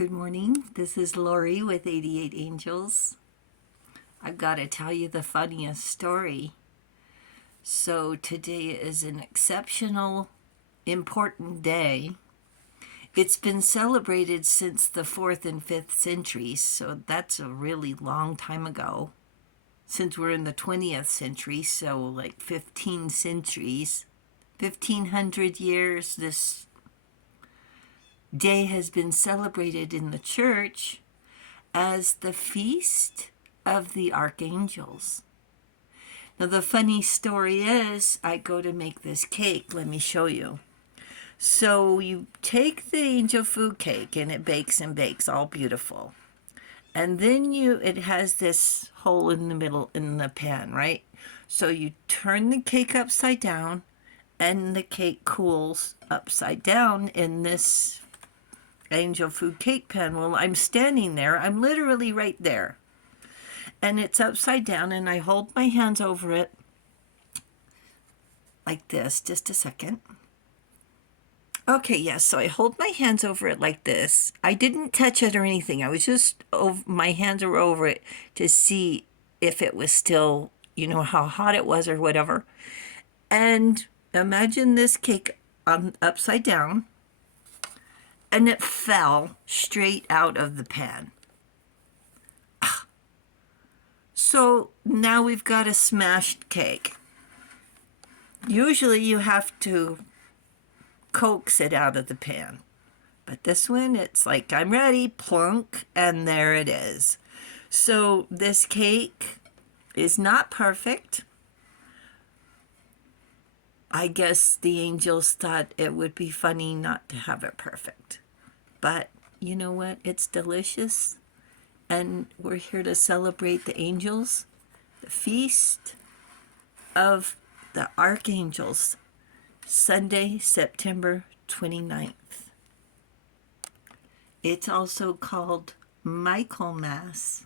Good morning. This is Lori with 88 Angels. I've got to tell you the funniest story. So, today is an exceptional, important day. It's been celebrated since the 4th and 5th centuries, so that's a really long time ago. Since we're in the 20th century, so like 15 centuries, 1500 years, this day has been celebrated in the church as the Feast of the Archangels. Now, the funny story is, I go to make this cake. Let me show you. So you take the angel food cake and it bakes and bakes all beautiful. And then it has this hole in the middle in the pan, right? So you turn the cake upside down and the cake cools upside down in this angel food cake pan. Well, I'm standing there. I'm literally right there. And it's upside down, and I hold my hands over it like this. Just a second. Okay, yes, so I hold my hands over it like this. I didn't touch it or anything. I was just, my hands were over it to see if it was still, how hot it was or whatever. And imagine this cake upside down, and it fell straight out of the pan. So now we've got a smashed cake. Usually you have to coax it out of the pan. But this one, it's like, I'm ready, plunk, and there it is. So this cake is not perfect. I guess the angels thought it would be funny not to have it perfect. But you know what? It's delicious. And we're here to celebrate the angels, the Feast of the Archangels, Sunday, September 29th. It's also called Michaelmas.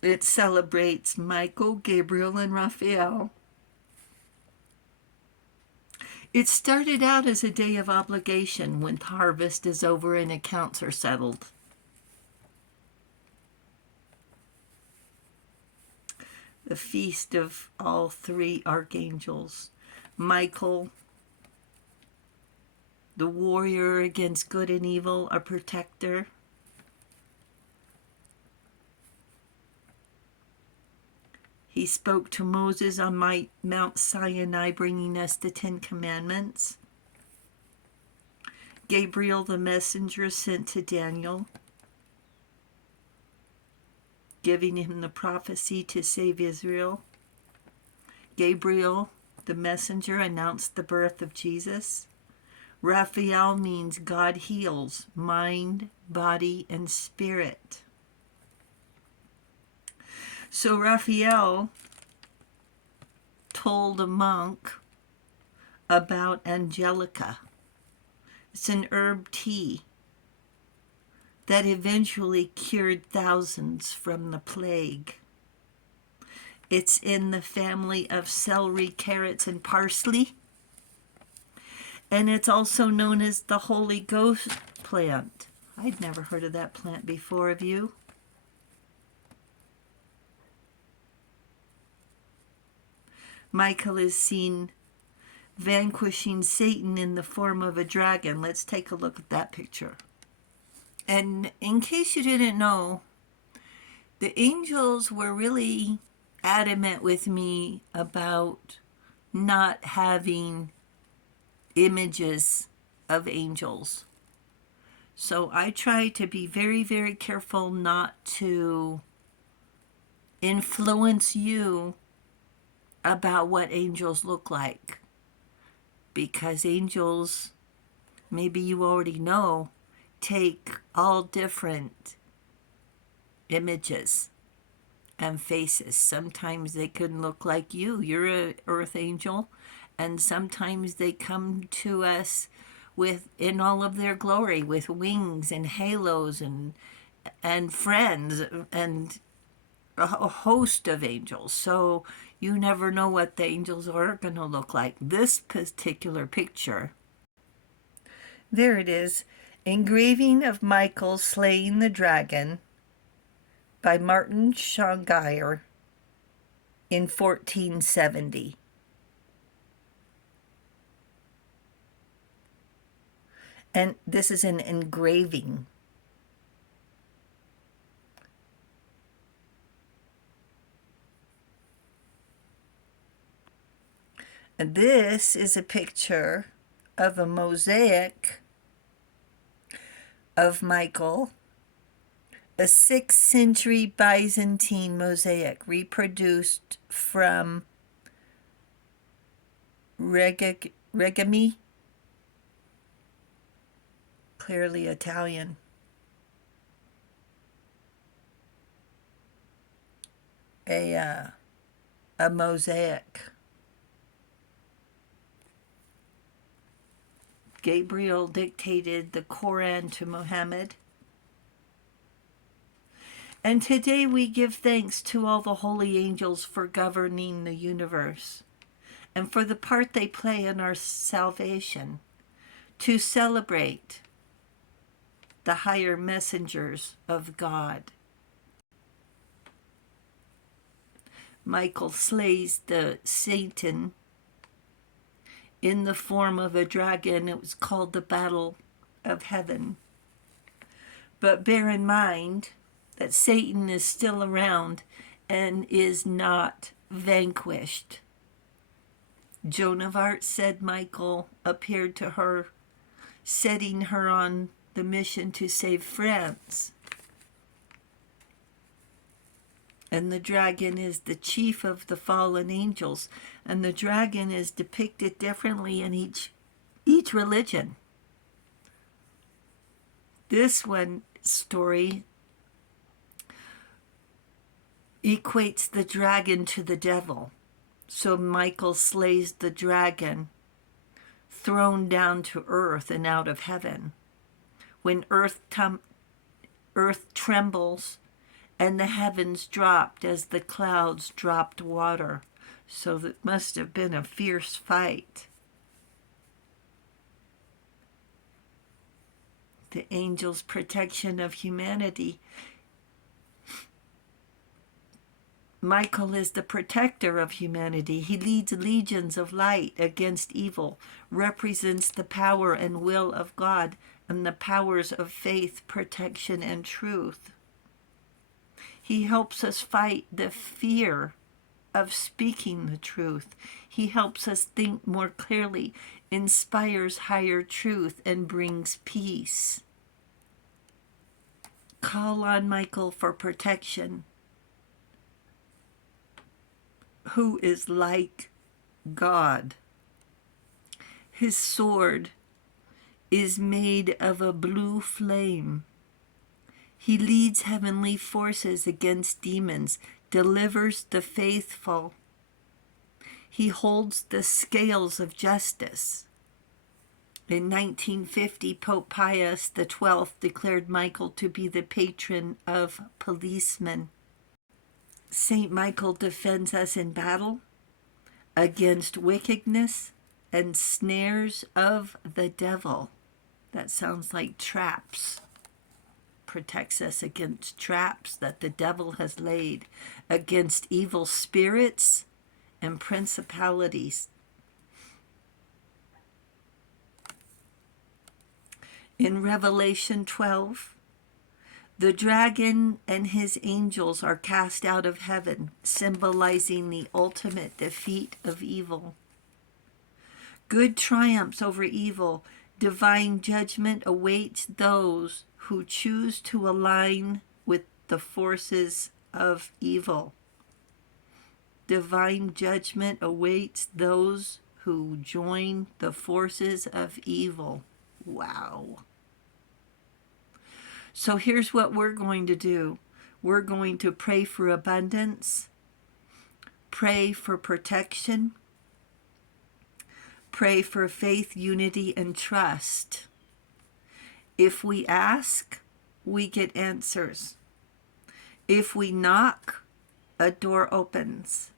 It celebrates Michael, Gabriel, and Raphael. It started out as a day of obligation when harvest is over and accounts are settled. The feast of all three archangels. Michael, the warrior against good and evil, a protector. He spoke to Moses on Mount Sinai, bringing us the 10 Commandments. Gabriel, the messenger, sent to Daniel, giving him the prophecy to save Israel. Gabriel, the messenger, announced the birth of Jesus. Raphael means God heals mind, body, and spirit. So Raphael told a monk about Angelica. It's an herb tea that eventually cured thousands from the plague. It's in the family of celery, carrots, and parsley. And it's also known as the Holy Ghost plant. I'd never heard of that plant before, have you? Michael is seen vanquishing Satan in the form of a dragon. Let's take a look at that picture. And in case you didn't know, the angels were really adamant with me about not having images of angels. So I try to be very, very careful not to influence you about what angels look like. Because angels, maybe you already know, take all different images and faces. Sometimes they can look like you. You're an earth angel. And sometimes they come to us in all of their glory, with wings and halos and friends and a host of angels. So you never know what the angels are going to look like. This particular picture, there it is. Engraving of Michael slaying the dragon by Martin Schongauer in 1470. And this is an engraving. And this is a picture of a mosaic of Michael, a 6th century Byzantine mosaic reproduced from Regami, clearly Italian. A mosaic. Gabriel dictated the Quran to Muhammad. And today we give thanks to all the holy angels for governing the universe and for the part they play in our salvation, to celebrate the higher messengers of God. Michael slays the Satan in the form of a dragon. It was called the Battle of Heaven. But bear in mind that Satan is still around and is not vanquished. Joan of Arc said Michael appeared to her, setting her on the mission to save France. And the dragon is the chief of the fallen angels. And the dragon is depicted differently in each religion. This one story equates the dragon to the devil. So Michael slays the dragon, thrown down to earth and out of heaven. When earth trembles, and the heavens dropped as the clouds dropped water. So that must have been a fierce fight. The angel's protection of humanity. Michael is the protector of humanity. He leads legions of light against evil, represents the power and will of God and the powers of faith, protection, and truth. He helps us fight the fear of speaking the truth. He helps us think more clearly, inspires higher truth, and brings peace. Call on Michael for protection, who is like God. His sword is made of a blue flame. He leads heavenly forces against demons, delivers the faithful. He holds the scales of justice. In 1950, Pope Pius XII declared Michael to be the patron of policemen. Saint Michael defends us in battle against wickedness and snares of the devil. That sounds like traps. Protects us against traps that the devil has laid, against evil spirits and principalities. In Revelation 12, the dragon and his angels are cast out of heaven, symbolizing the ultimate defeat of evil. Good triumphs over evil. Divine judgment awaits those who choose to align with the forces of evil. Divine judgment awaits those who join the forces of evil. Wow. So here's what we're going to do. We're going to pray for abundance, pray for protection, pray for faith, unity, and trust. If we ask, we get answers. If we knock, a door opens.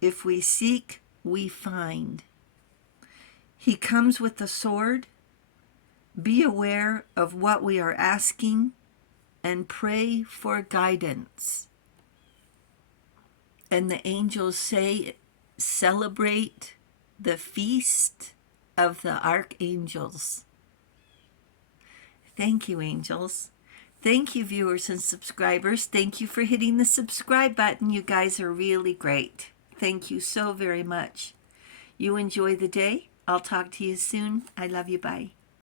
If we seek, we find. He comes with the sword, Be aware of what we are asking and pray for guidance. And the angels say, celebrate the feast of the Archangels. Thank you, angels. Thank you, viewers and subscribers. Thank you for hitting the subscribe button. You guys are really great. Thank you so very much. You enjoy the day. I'll talk to you soon. I love you. Bye.